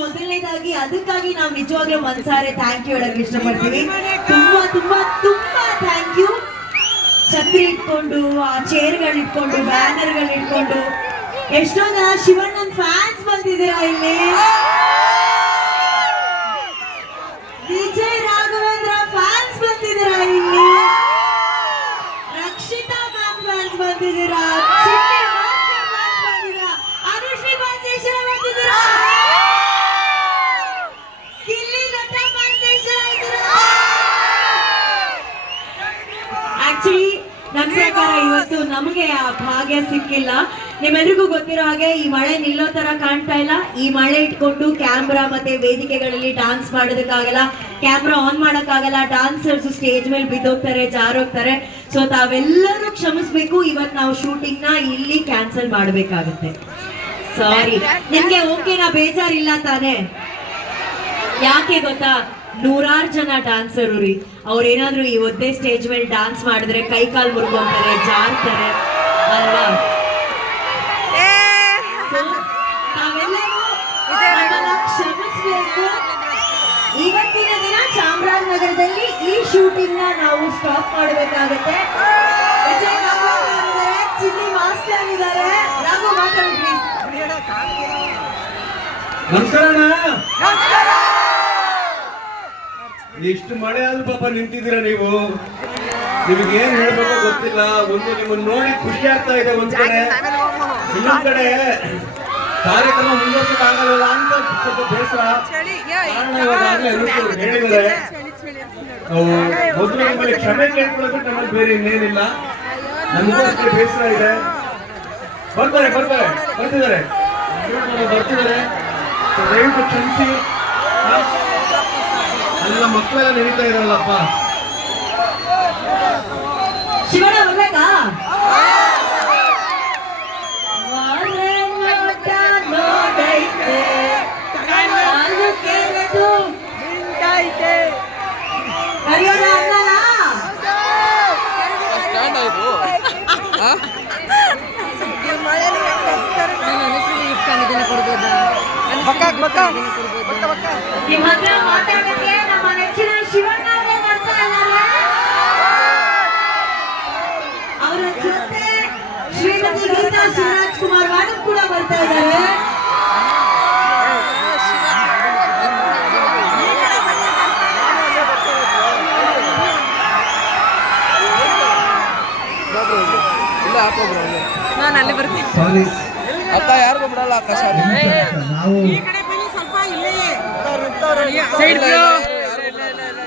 ಮೊದಲನೇದಾಗಿ ಅದಕ್ಕಾಗಿ ನಾವು ನಿಜವಾಗ್ಲೂ ಮನ್ಸಾರೆ ಥ್ಯಾಂಕ್ ಯು ಹೇಳಕ್ ಇಷ್ಟಪಡ್ತೀವಿ. ತುಂಬಾ ತುಂಬಾ ತುಂಬಾ ಥ್ಯಾಂಕ್ ಯು. ಛತ್ರಿ ಇಟ್ಕೊಂಡು, ಆ ಚೇರ್ಗಳು ಇಟ್ಕೊಂಡು, ಬ್ಯಾನರ್ಗಳು ಇಟ್ಕೊಂಡು, ಎಷ್ಟೋ ಜನ ಶಿವಣ್ಣನ್ ಫ್ಯಾನ್ಸ್ ಬಂದಿದ್ದೀರಾ ಇಲ್ಲಿ. ವಿಜಯ್ ರಾಘವೇಂದ್ರ ಫ್ಯಾನ್ಸ್ ಬಂದಿದ್ದೀರಾ ಇಲ್ಲಿ. ರಕ್ಷಿತಾ ಮ್ಯಾಮ್ ಫ್ಯಾನ್ಸ್ ಬಂದಿದ್ದೀರಾ. ಚಿನ್ನಿ ಮಾಸ್ಟರ್ ಫ್ಯಾನ್ಸ್ ಬಂದಿದ್ದೀರಾ. ಅನುಶ್ರೀ ಬನ್ಸೇಶ್ವರ ಬಂದಿದ್ದೀರಾ. ಗಿಲ್ಲಿ ನಟ ಬನ್ಸೇಶ್ವರ ಇದ್ದೀರಾ. ಆಕ್ಚುಲಿ ನನ್ನ ಪ್ರಕಾರ ಇವತ್ತು ನಮಗೆ ಆ ಭಾಗ್ಯ ಸಿಕ್ಕಿಲ್ಲ. ನಿಮ್ಮೆಲ್ರಿಗೂ ಗೊತ್ತಿರೋ ಹಾಗೆ ಈ ಮಳೆ ನಿಲ್ಲೋ ತರ ಕಾಣ್ತಾ ಇಲ್ಲ. ಈ ಮಳೆ ಇಟ್ಕೊಂಡು ಕ್ಯಾಮ್ರಾ ಮತ್ತೆ ವೇದಿಕೆಗಳಲ್ಲಿ ಡಾನ್ಸ್ ಮಾಡೋದಕ್ಕಾಗಲ್ಲ, ಕ್ಯಾಮ್ರಾ ಆನ್ ಮಾಡೋಕ್ಕಾಗಲ್ಲ. ಡಾನ್ಸರ್ಸ್ ಸ್ಟೇಜ್ ಮೇಲೆ ಬಿದ್ದೋಗ್ತಾರೆ, ಜಾರೋಗ್ತಾರೆ. ಸೊ ತಾವೆಲ್ಲರೂ ಕ್ಷಮಿಸ್ಬೇಕು. ಇವತ್ತು ನಾವು ಶೂಟಿಂಗ್ ನ ಇಲ್ಲಿ ಕ್ಯಾನ್ಸಲ್ ಮಾಡಬೇಕಾಗುತ್ತೆ. ಸಾರಿ. ನಿಮ್ಗೆ ಓಕೆನಾ? ಬೇಜಾರಿಲ್ಲ ತಾನೇ? ಯಾಕೆ ಗೊತ್ತಾ, ನೂರಾರು ಜನ ಡಾನ್ಸರು ರೀ. ಅವ್ರೇನಾದ್ರು ಈ ಒದ್ದೆ ಸ್ಟೇಜ್ ಮೇಲೆ ಡಾನ್ಸ್ ಮಾಡಿದ್ರೆ ಕೈ ಕಾಲು ಮುರ್ಕೊಂತಾರೆ, ಜಾರ್ತಾರೆ ಅಲ್ವಾ? ನಾವೆಲ್ಲರೂ ಕ್ಷಮಿಸ್ಬೇಕು. ಇವತ್ತಿನ ದಿನ ಚಾಮರಾಜನಗರದಲ್ಲಿ ಈ ಶೂಟಿಂಗ್ ನ ನಾವು ಸ್ಟಾಪ್ ಮಾಡಬೇಕಾಗುತ್ತೆ. ವಿಜಯ್ ಇದ್ದಾರೆ, ಚಿನ್ನಿ ಮಾಸ್ಟರ್ ಇದ್ದಾರೆ. ರಾಘು ಮಾತಾಡಿ ಪ್ಲೀಸ್. ನಮಸ್ಕಾರ. ಎಷ್ಟು ಮಳೆ ಆದ್ರೂ ಪಾಪ ನಿಂತಿದ್ದೀರಾ ನೀವು. ನಿಮಗೆ ಏನ್ ಹೇಳ್ಬೇಕೋ ಗೊತ್ತಿಲ್ಲ. ಒಂದು ನಿಮ್ಮನ್ನ ನೋಡಿ ಖುಷಿ ಆಗ್ತಾ ಇದೆ ಒಂದ್ ಕಡೆ, ಇನ್ನೊಂದ್ ಕಡೆ ಕಾರ್ಯಕ್ರಮ ಮುಂದುವರ್ಸಕ್ ಆಗಲ್ಲ ಅಂತ ಸ್ವಲ್ಪ ಬೇಸರ. ಕಾರಣ ಇವಾಗಲೇ ಹೇಳಿದ್ದಾರೆ. ನಾವು ಮೊದಲು ನಮ್ಮಲ್ಲಿ ಕ್ಷಮೆ ಕೇಳ್ಕೊಳ್ಳೋದು ನಮ್ಮಲ್ಲಿ ಬೇರೆ ಇನ್ನೇನಿಲ್ಲ. ನಮಗೂ ಅಷ್ಟೇ ಬೇಸರ ಇದೆ. ಬರ್ತಿದ್ದಾರೆ ದಯವಿಟ್ಟು ಕ್ಷಮಿಸಿ. ಅಲ್ಲ ಮಕ್ಕಳೆಲ್ಲ ನಡೀತಾ ಇರಲ್ಲಪ್ಪ. ಶಿವಣ್ಣ ಬರ್ಬೇಕಾ? ಕರಿಯೋಣ ಅನ್ನಲ್ಲ? ನಿಮ್ಮ ಹತ್ರ ಮಾತಾಡಕ್ಕೆ ನಮ್ಮ ನೆಚ್ಚಿನ ಶಿವಣ್ಣ ಅವರೇ ಬರ್ತಾ ಇದ್ದಾರೆ. ಅವರ ಜೊತೆ ಶ್ರೀಮತಿ ಗೀತಾ ಶಿವರಾಜ್ ಕುಮಾರ್ ಮೇಡಮ್ ಕೂಡ ಬರ್ತಾ ಇದ್ದಾರೆ. ನಾನು ಅಲ್ಲಿ ಬರ್ತೀನಿ. ಅಕ್ಕ ಯಾರಿಗೂ ಬಿಡಲ್ಲ ಅಕ್ಕ. ಸೈಡ್